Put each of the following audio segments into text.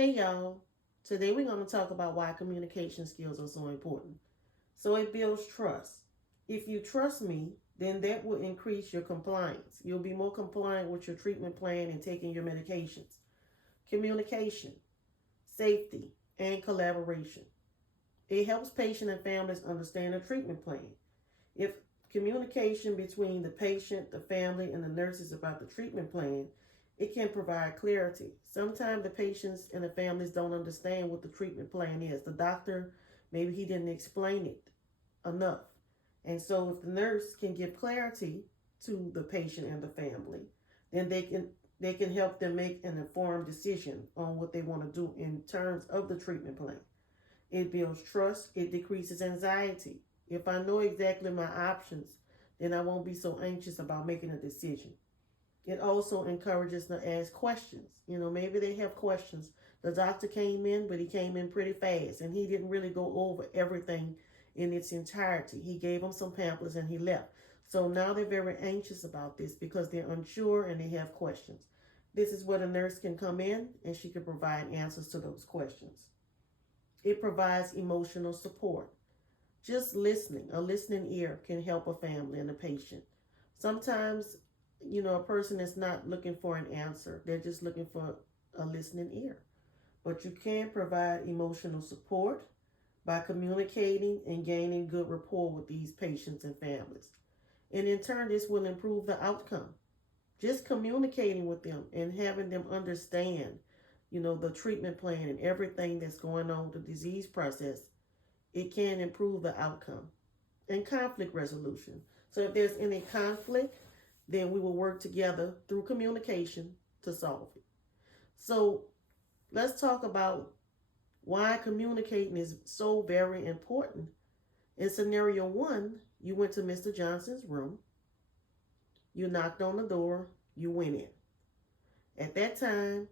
Hey y'all, today we're going to talk about why communication skills are so important. So it builds trust. If you trust me, then that will increase your compliance. You'll be more compliant with your treatment plan and taking your medications. Communication, safety, and collaboration. It helps patients and families understand the treatment plan. If communication between the patient, the family, and the nurses about the treatment plan, it can provide clarity. Sometimes the patients and the families don't understand what the treatment plan is. The doctor, maybe he didn't explain it enough. And so if the nurse can give clarity to the patient and the family, then they can help them make an informed decision on what they want to do in terms of the treatment plan. It builds trust, it decreases anxiety. If I know exactly my options, then I won't be so anxious about making a decision. It also encourages to ask questions. Maybe they have questions. The doctor came in, but he came in pretty fast and he didn't really go over everything in its entirety. He gave them some pamphlets and he left. So now they're very anxious about this because they're unsure and they have questions. This is where the nurse can come in and she can provide answers to those questions. It provides emotional support. Just listening, a listening ear can help a family and a patient. Sometimes, a person is not looking for an answer, they're just looking for a listening ear. But you can provide emotional support by communicating and gaining good rapport with these patients and families. And in turn, this will improve the outcome. Just communicating with them and having them understand, the treatment plan and everything that's going on with the disease process, it can improve the outcome. And conflict resolution. So if there's any conflict, then we will work together through communication to solve it. So let's talk about why communicating is so very important. In scenario 1, you went to Mr. Johnson's room, you knocked on the door, you went in. At that time,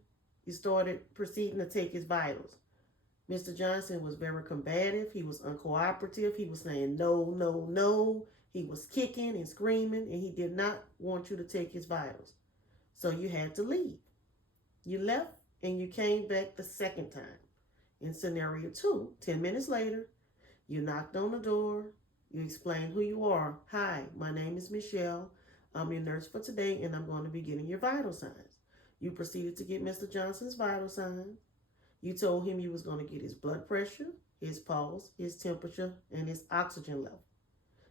you started proceeding to take his vitals. Mr. Johnson was very combative. He was uncooperative. He was saying no, no, no. He was kicking and screaming, and he did not want you to take his vitals. So you had to leave. You left, and you came back the second time. In scenario 2, 10 minutes later, you knocked on the door. You explained who you are. Hi, my name is Michelle. I'm your nurse for today, and I'm going to be getting your vital signs. You proceeded to get Mr. Johnson's vital signs. You told him you was going to get his blood pressure, his pulse, his temperature, and his oxygen level.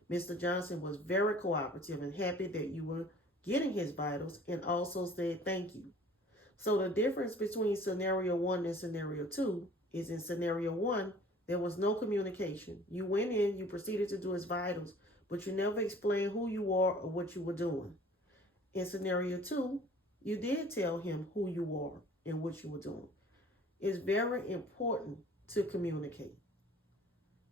Mr. Johnson was very cooperative and happy that you were getting his vitals and also said thank you. So the difference between scenario 1 and scenario 2 is in scenario 1, there was no communication. You went in, you proceeded to do his vitals, but you never explained who you are or what you were doing. In scenario 2, you did tell him who you are and what you were doing. It's very important to communicate.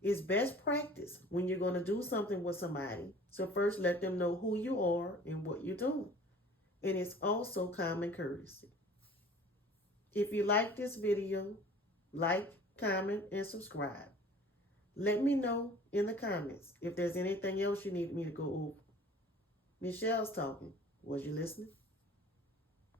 It's best practice when you're going to do something with somebody. So first let them know who you are and what you're doing. And it's also common courtesy. If you like this video, like, comment, and subscribe. Let me know in the comments if there's anything else you need me to go over. Michelle's talking. Was you listening?